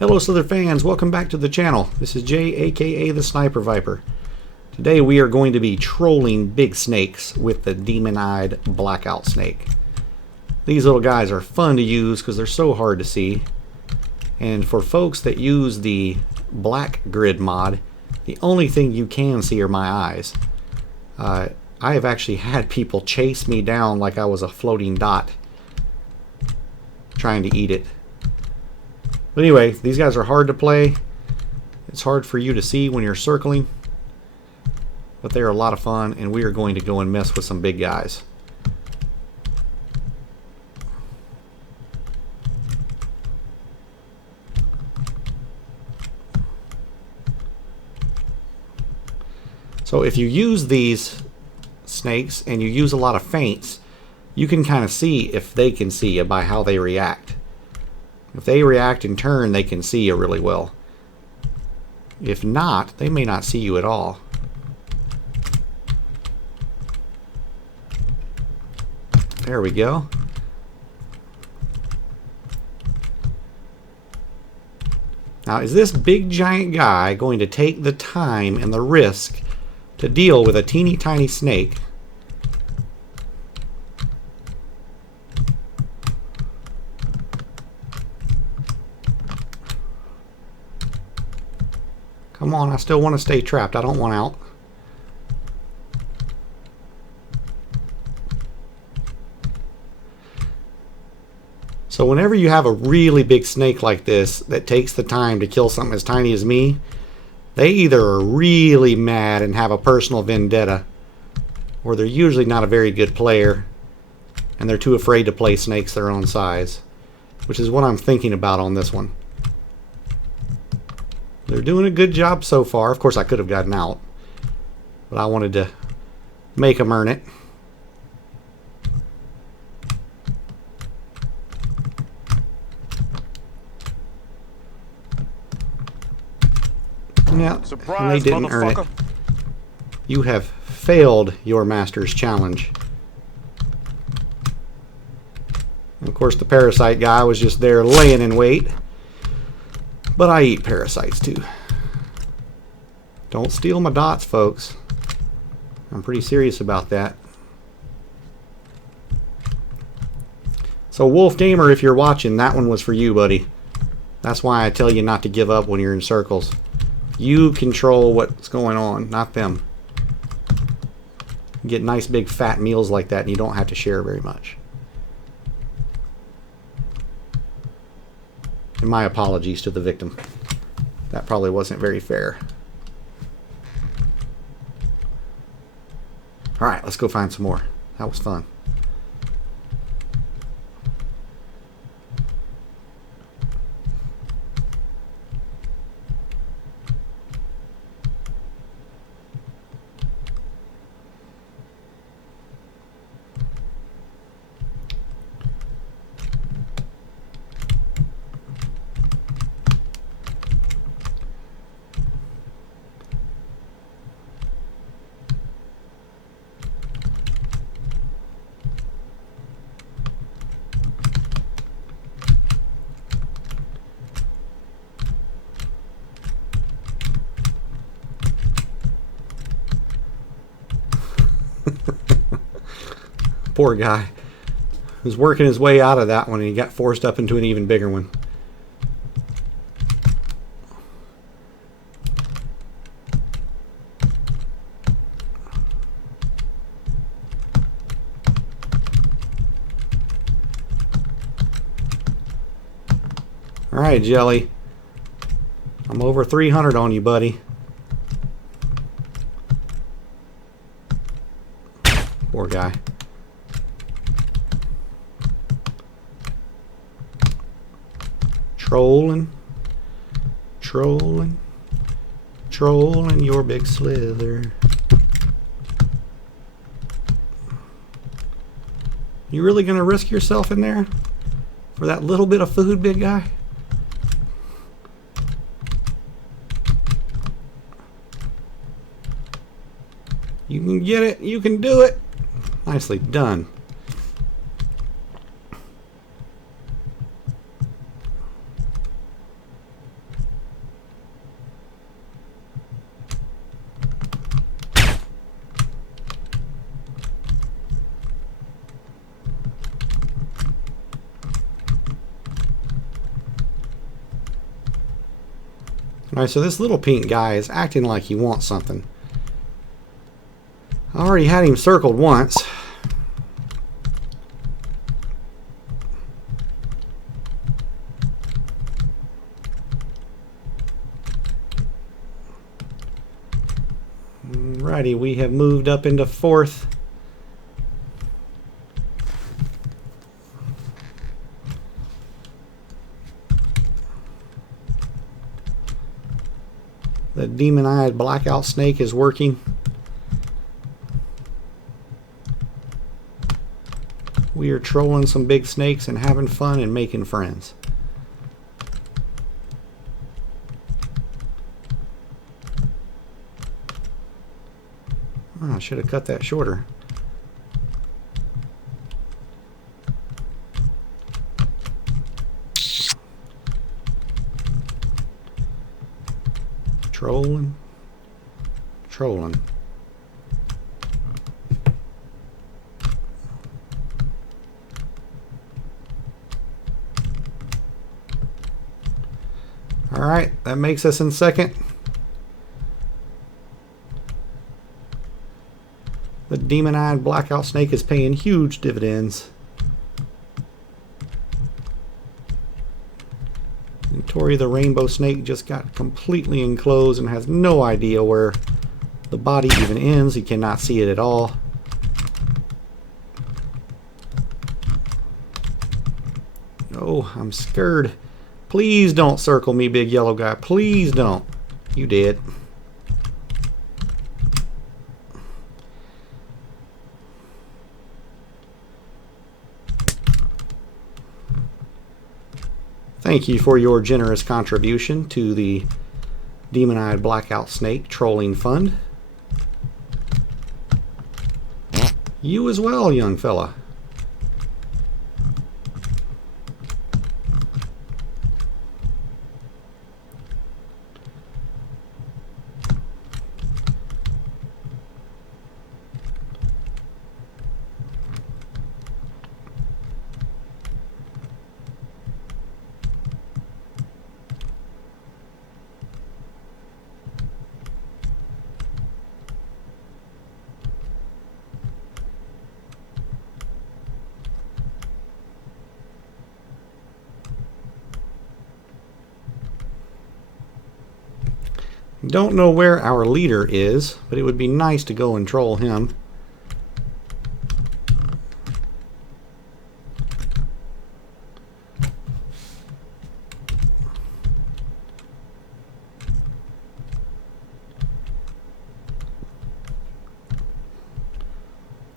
Hello Slither fans, welcome back to the channel. This is Jay, aka the Sniper Viper. Today we are going to be trolling big snakes with the demon-eyed blackout snake. These little guys are fun to use because they're so hard to see. And for folks that use the black grid mod, the only thing you can see are my eyes. I have actually had people chase me down like I was a floating dot trying to eat it. But anyway, these guys are hard to play. It's hard for you to see when you're circling. But they are a lot of fun, and we are going to go and mess with some big guys. So if you use these snakes and you use a lot of feints, you can kind of see if they can see you by how they react. If they react in turn, they can see you really well. If not, they may not see you at all. There we go. Now, is this big giant guy going to take the time and the risk to deal with a teeny tiny snake? Come on, I still want to stay trapped. I don't want out. So whenever you have a really big snake like this that takes the time to kill something as tiny as me, they either are really mad and have a personal vendetta, or they're usually not a very good player and they're too afraid to play snakes their own size, which is what I'm thinking about on this one. They're doing a good job so far. Of course, I could have gotten out, but I wanted to make them earn it. Yeah, and they didn't earn it. You have failed your master's challenge. And of course, the parasite guy was just there laying in wait. But I eat parasites too. Don't steal my dots, folks. I'm pretty serious about that. So Wolf Gamer, if you're watching, that one was for you, buddy. That's why I tell you not to give up when you're in circles. You control what's going on, not them. You get nice big fat meals like that and you don't have to share very much. And my apologies to the victim. That probably wasn't very fair. Alright, let's go find some more. That was fun. Poor guy. He was working his way out of that one and he got forced up into an even bigger one. Alright, Jelly. I'm over 300 on you, buddy. Poor guy. Trolling, trolling, trolling your big slither. You really gonna risk yourself in there for that little bit of food, big guy? You can get it. You can do it. Nicely done. Alright, so this little pink guy is acting like he wants something. I already had him circled once. Alrighty, we have moved up into 4th. The demon-eyed blackout snake is working. We are trolling some big snakes and having fun and making friends. Oh, I should have cut that shorter. Trolling. Trolling. All right, that makes us in 2nd. The demon-eyed blackout snake is paying huge dividends. And Tori the rainbow snake just got completely enclosed and has no idea where the body even ends. He cannot see it at all. Oh, I'm scared. Please don't circle me, big yellow guy. Please don't. You did. Thank you for your generous contribution to the Demon-Eyed Blackout Snake Trolling Fund. You as well, young fella. Don't know where our leader is, but it would be nice to go and troll him.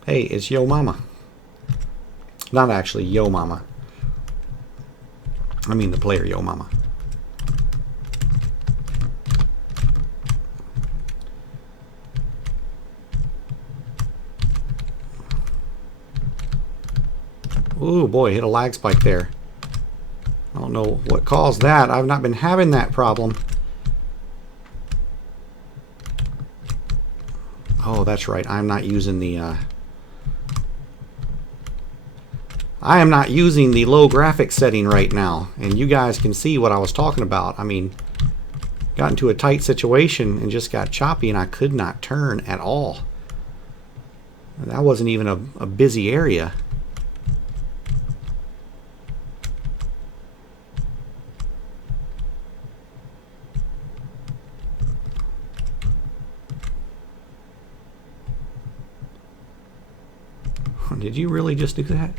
Hey, it's Yo Mama. Not actually Yo Mama. I mean the player Yo Mama. Ooh, boy, hit a lag spike there. I don't know what caused that. I've not been having that problem. Oh, that's right. I'm not using the I am not using the low graphics setting right now, and you guys can see what I was talking about. I mean, got into a tight situation and just got choppy, and I could not turn at all. That wasn't even a busy area. Did you really just do that?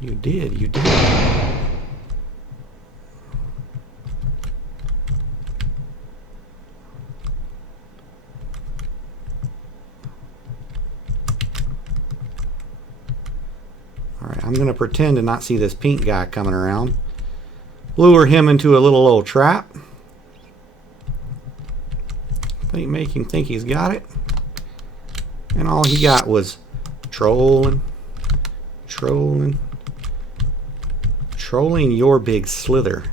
You did, you did. Alright, I'm going to pretend to not see this pink guy coming around. Lure him into a little old trap. Make him think he's got it. And all he got was trolling, trolling, trolling your big slither.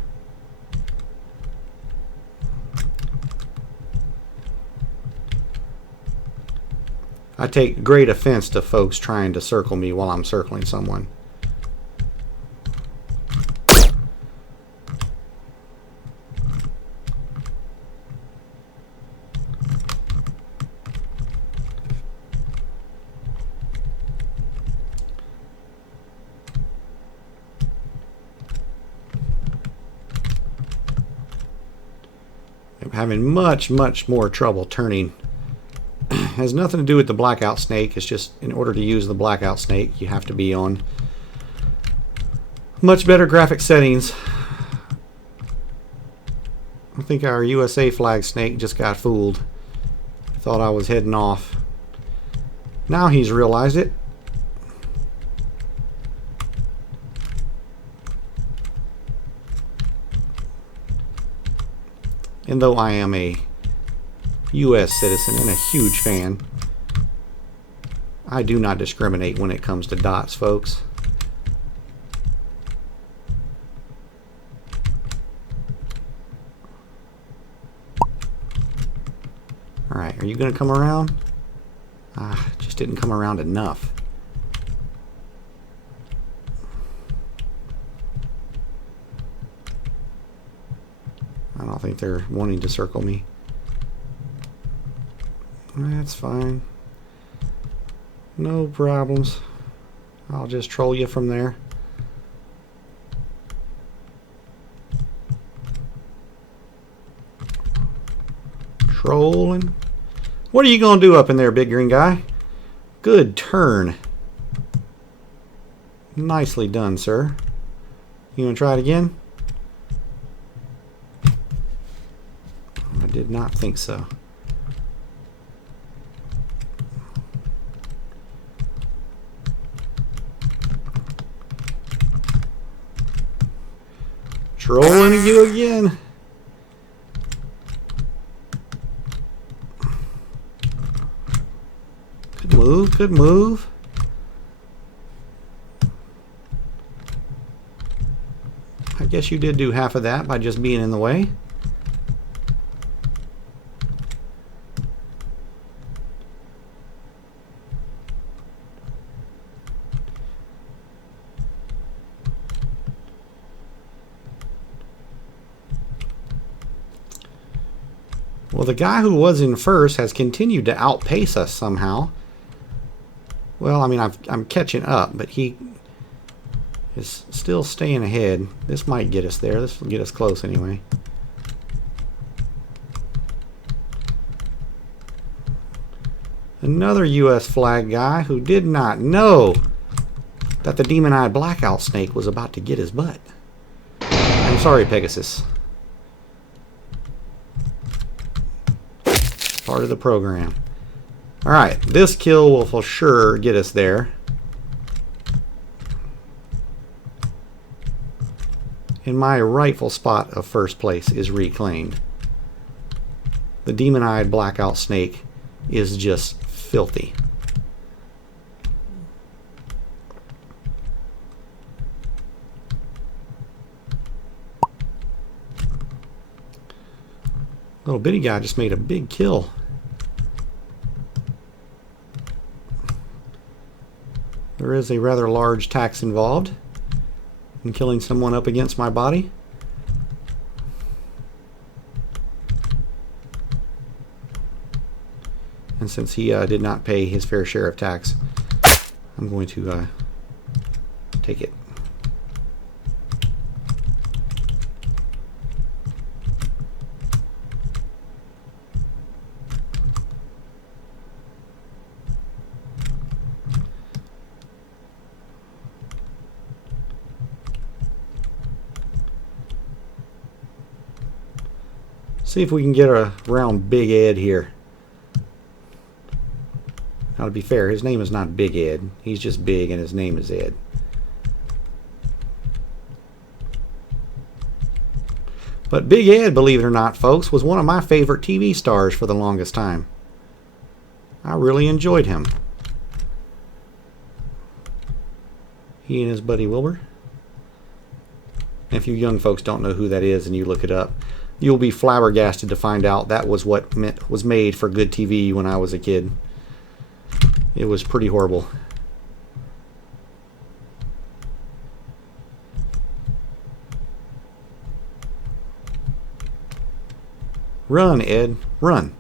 I take great offense to folks trying to circle me while I'm circling someone. having much more trouble turning. Has nothing to do with the blackout snake. It's just in order to use the blackout snake, you have to be on much better graphic settings. I think our USA flag snake just got fooled. Thought I was heading off. Now he's realized it. And though I am a U.S. citizen and a huge fan, I do not discriminate when it comes to dots, folks. Alright, are you going to come around? Just didn't come around enough. I don't think they're wanting to circle me. That's fine. No problems. I'll just troll you from there. Trolling. What are you going to do up in there, big green guy? Good turn. Nicely done, sir. You want to try it again? I did not think so. Trolling you again. Good move, good move. I guess you did do half of that by just being in the way. Well, the guy who was in first has continued to outpace us somehow. Well, I mean, I'm catching up, but he is still staying ahead. This might get us there. This will get us close anyway. Another U.S. flag guy who did not know that the demon-eyed blackout snake was about to get his butt. I'm sorry, Pegasus. Part of the program. Alright, this kill will for sure get us there. And my rightful spot of first place is reclaimed. The demon-eyed blackout snake is just filthy. Little bitty guy just made a big kill. There is a rather large tax involved in killing someone up against my body. And since he did not pay his fair share of tax, I'm going to take it. See if we can get around Big Ed here. Now, to be fair, his name is not Big Ed. He's just big and his name is Ed. But Big Ed, believe it or not, folks, was one of my favorite TV stars for the longest time. I really enjoyed him. He and his buddy Wilbur. If you young folks don't know who that is and you look it up, you'll be flabbergasted to find out that was what was made for good TV when I was a kid. It was pretty horrible. Run, Ed. Run.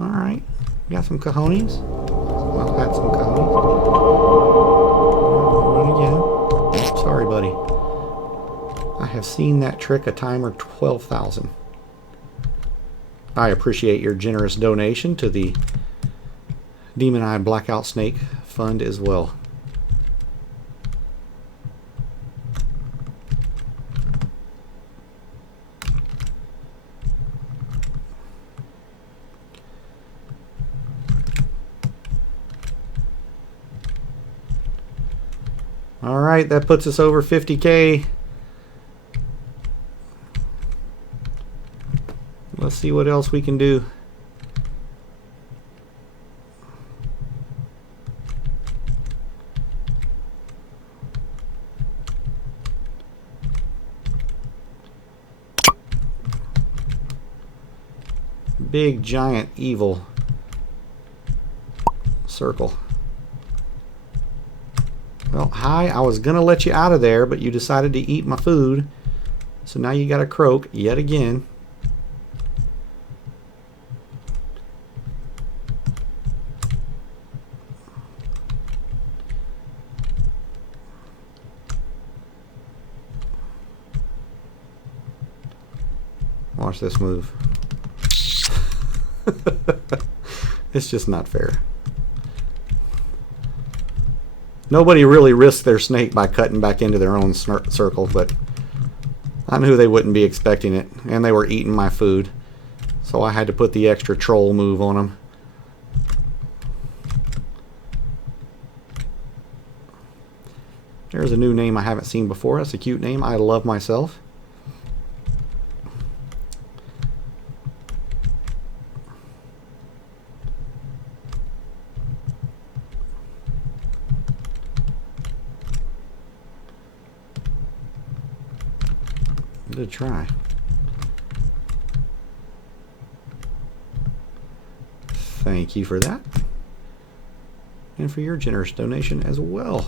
Alright. Got some cojones? Well, got some cojones. Run again. Sorry, buddy. I have seen that trick a time or 12,000. I appreciate your generous donation to the Demon-Eyed Blackout Snake Fund as well. All right, that puts us over 50K. Let's see what else we can do. Big, giant, evil circle. Well, hi, I was gonna let you out of there, but you decided to eat my food. So now you gotta croak yet again. Watch this move. It's just not fair. Nobody really risks their snake by cutting back into their own circle, but I knew they wouldn't be expecting it, and they were eating my food, so I had to put the extra troll move on them. There's a new name I haven't seen before. That's a cute name. I love myself. Good try. Thank you for that, and for your generous donation as well.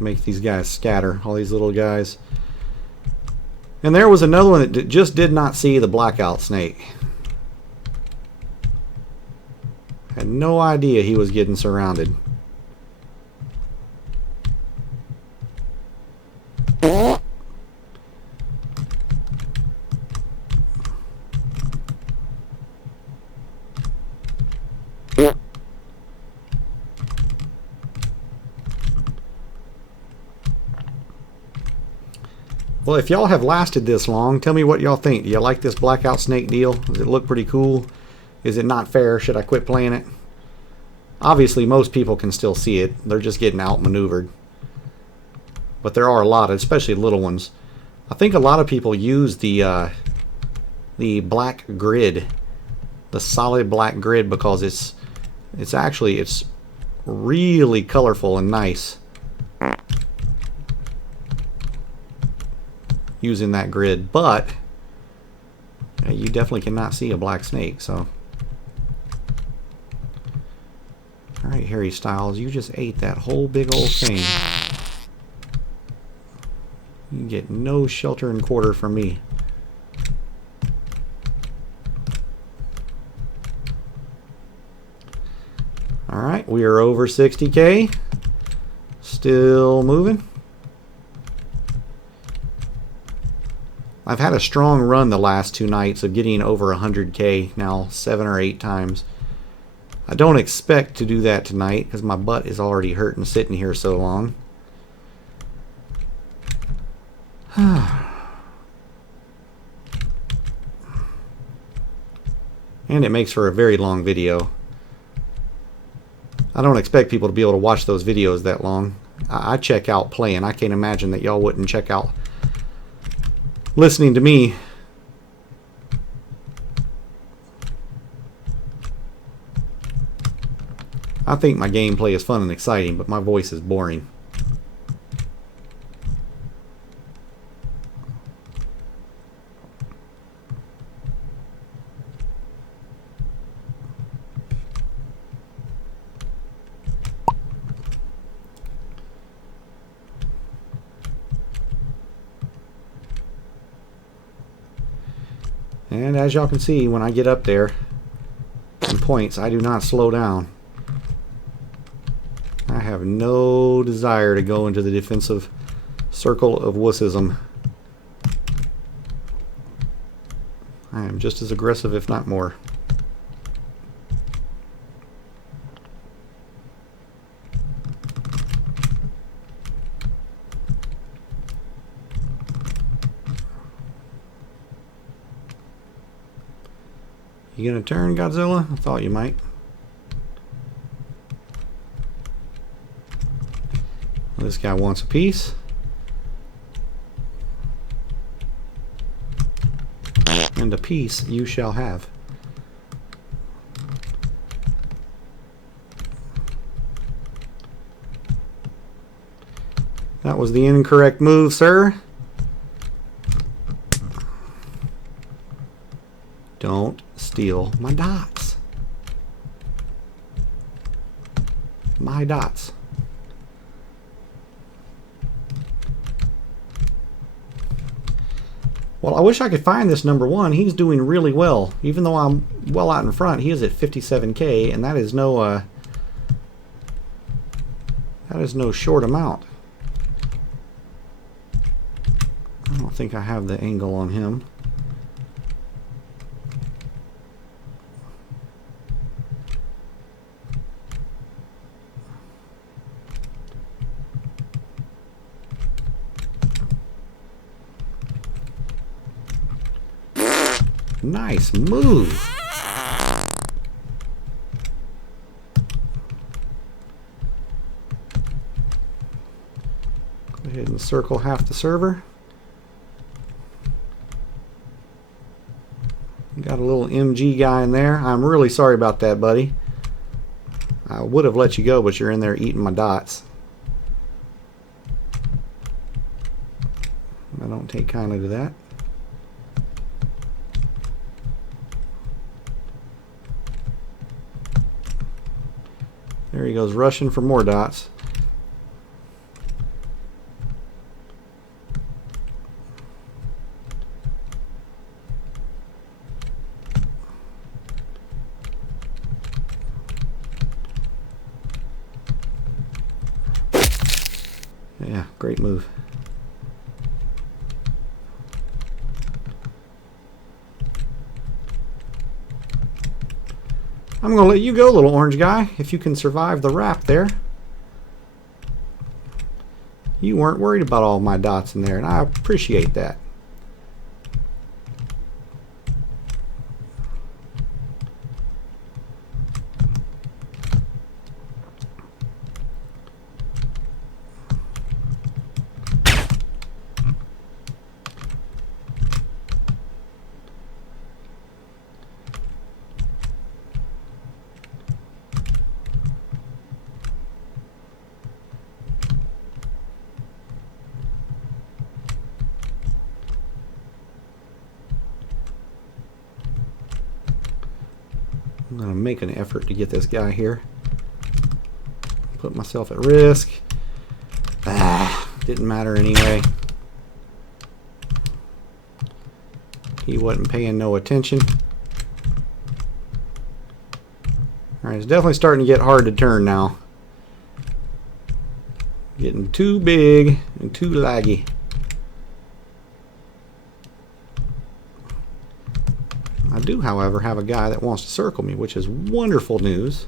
Make these guys scatter, all these little guys. And there was another one that just did not see the blackout snake. Had no idea he was getting surrounded. Well, if y'all have lasted this long, tell me what y'all think. Do you like this blackout snake deal? Does it look pretty cool? Is it not fair? Should I quit playing it? Obviously, most people can still see it. They're just getting outmaneuvered. But there are a lot, especially little ones. I think a lot of people use the black grid, the solid black grid, because it's really colorful and nice. Using that grid, but you definitely cannot see a black snake. So, all right, Harry Styles, you just ate that whole big old thing. You get no shelter and quarter from me. All right, we are over 60K. Still moving. I've had a strong run the last 2 nights of getting over 100K now 7 or 8 times. I don't expect to do that tonight because my butt is already hurting sitting here so long. And it makes for a very long video. I don't expect people to be able to watch those videos that long. I check out playing. I can't imagine that y'all wouldn't check out listening to me. I think my gameplay is fun and exciting, but my voice is boring. And as y'all can see, when I get up there in points, I do not slow down. I have no desire to go into the defensive circle of wussism. I am just as aggressive, if not more. You gonna turn, Godzilla? I thought you might. Well, this guy wants a piece. And a piece you shall have. That was the incorrect move, sir. Don't steal my dots. My dots. Well, I wish I could find this number one. He's doing really well. Even though I'm well out in front, he is at 57K, and that is no short amount. I don't think I have the angle on him. Nice move. Go ahead and circle half the server. Got a little MG guy in there. I'm really sorry about that, buddy. I would have let you go, but you're in there eating my dots. I don't take kindly to that. There he goes, rushing for more dots. Yeah, great move. I'm going to let you go, little orange guy, if you can survive the wrap there. You weren't worried about all my dots in there, and I appreciate that. I'm going to make an effort to get this guy here. Put myself at risk. Didn't matter anyway. He wasn't paying no attention. Alright, it's definitely starting to get hard to turn now. Getting too big and too laggy. I do, however, have a guy that wants to circle me, which is wonderful news.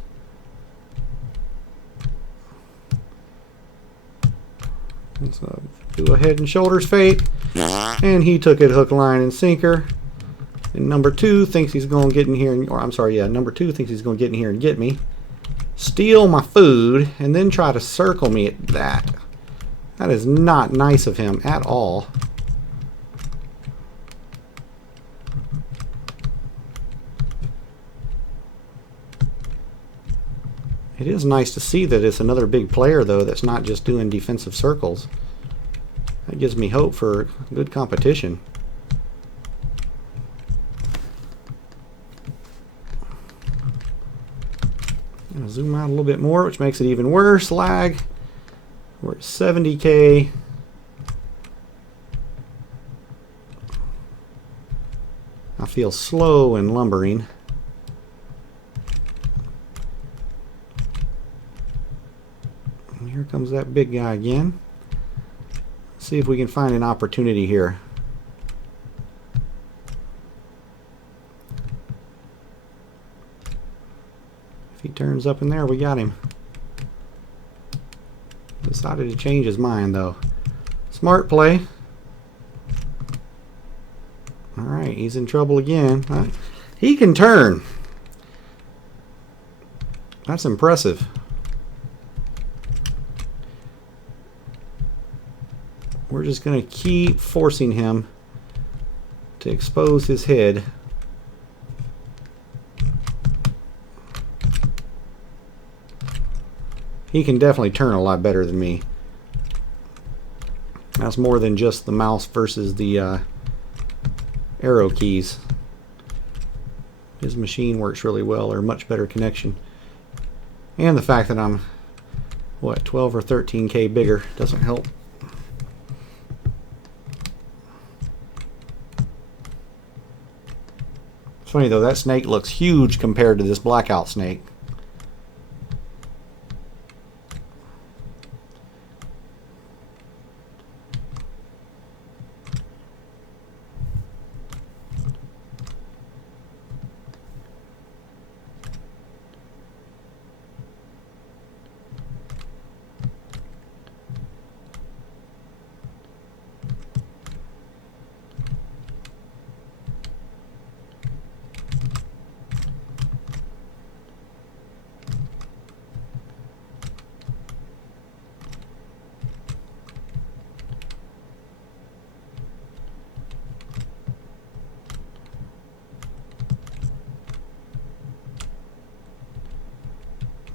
So do a head and shoulders fate, and he took it hook, line, and sinker. And number two thinks he's going to get in here, or I'm sorry, yeah, number two thinks he's going to get in here and get me, steal my food, and then try to circle me at that. That is not nice of him at all. It is nice to see that it's another big player, though, that's not just doing defensive circles. That gives me hope for good competition. I'm going to zoom out a little bit more, which makes it even worse. Lag. We're at 70K. I feel slow and lumbering. And here comes that big guy again. Let's see if we can find an opportunity here. If he turns up in there, we got him. Decided to change his mind though. Smart play. Alright, he's in trouble again. He can turn. That's impressive. We're just going to keep forcing him to expose his head. He can definitely turn a lot better than me. That's more than just the mouse versus the arrow keys. His machine works really well, or much better connection. And the fact that I'm, what, 12 or 13K bigger doesn't help. It's funny though, that snake looks huge compared to this blackout snake.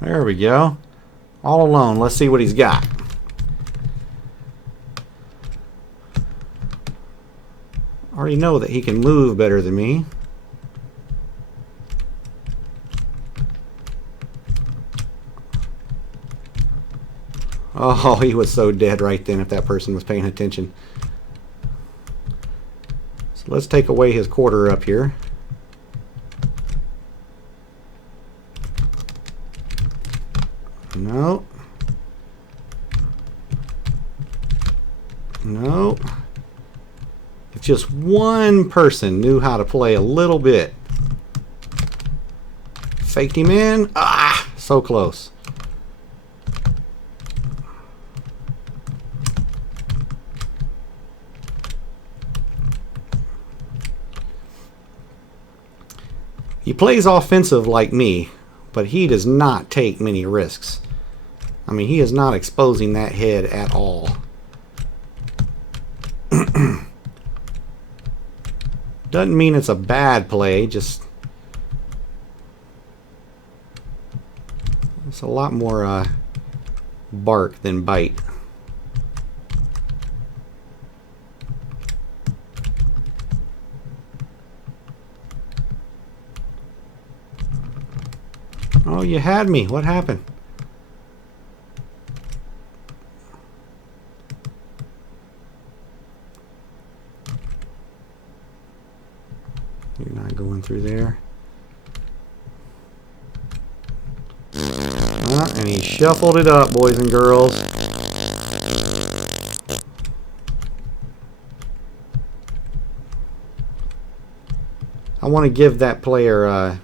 There we go. All alone. Let's see what he's got. I already know that he can move better than me. Oh, he was so dead right then if that person was paying attention. So let's take away his quarter up here. No. No. If just one person knew how to play a little bit. Faked him in. Ah, so close. He plays offensive like me, but he does not take many risks. I mean, he is not exposing that head at all. Doesn't mean it's a bad play, just it's a lot more bark than bite. Oh, you had me. What happened? You're not going through there. And he shuffled it up, boys and girls. I want to give that player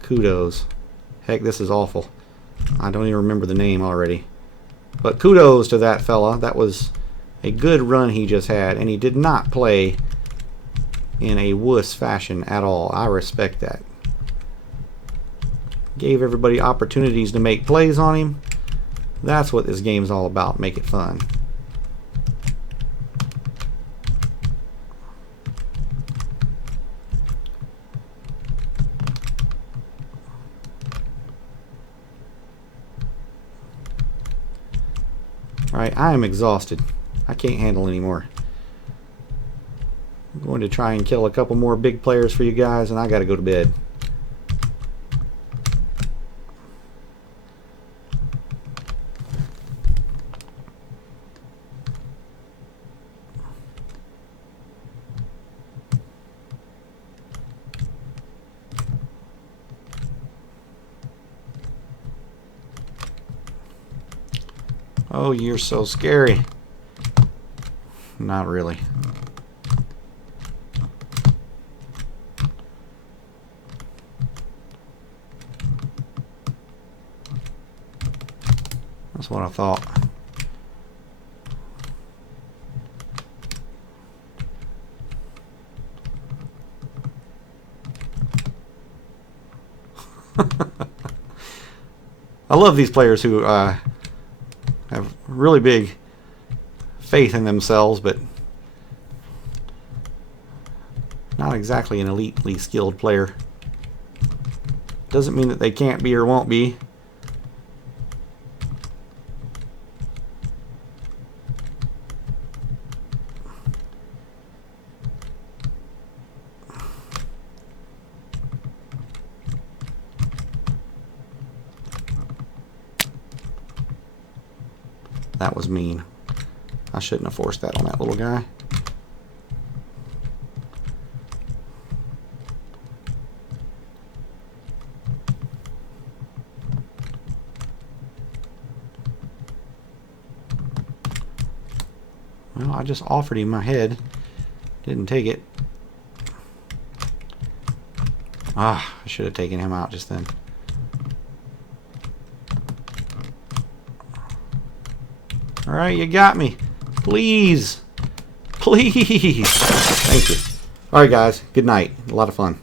kudos. Heck, this is awful. I don't even remember the name already. But kudos to that fella. That was a good run he just had, and he did not play in a wuss fashion at all. I respect that. Gave everybody opportunities to make plays on him. That's what this game's all about. Make it fun. Alright, I am exhausted. I can't handle anymore. I'm going to try and kill a couple more big players for you guys, and I gotta go to bed. Oh, you're so scary. Not really. That's what I thought. I love these players who have really big faith in themselves, but not exactly an elitely skilled player. Doesn't mean that they can't be or won't be. That was mean. I shouldn't have forced that on that little guy. Well, I just offered him my head. Didn't take it. Ah, I should have taken him out just then. Alright, you got me. Please. Please. Thank you. Alright, guys. Good night. A lot of fun.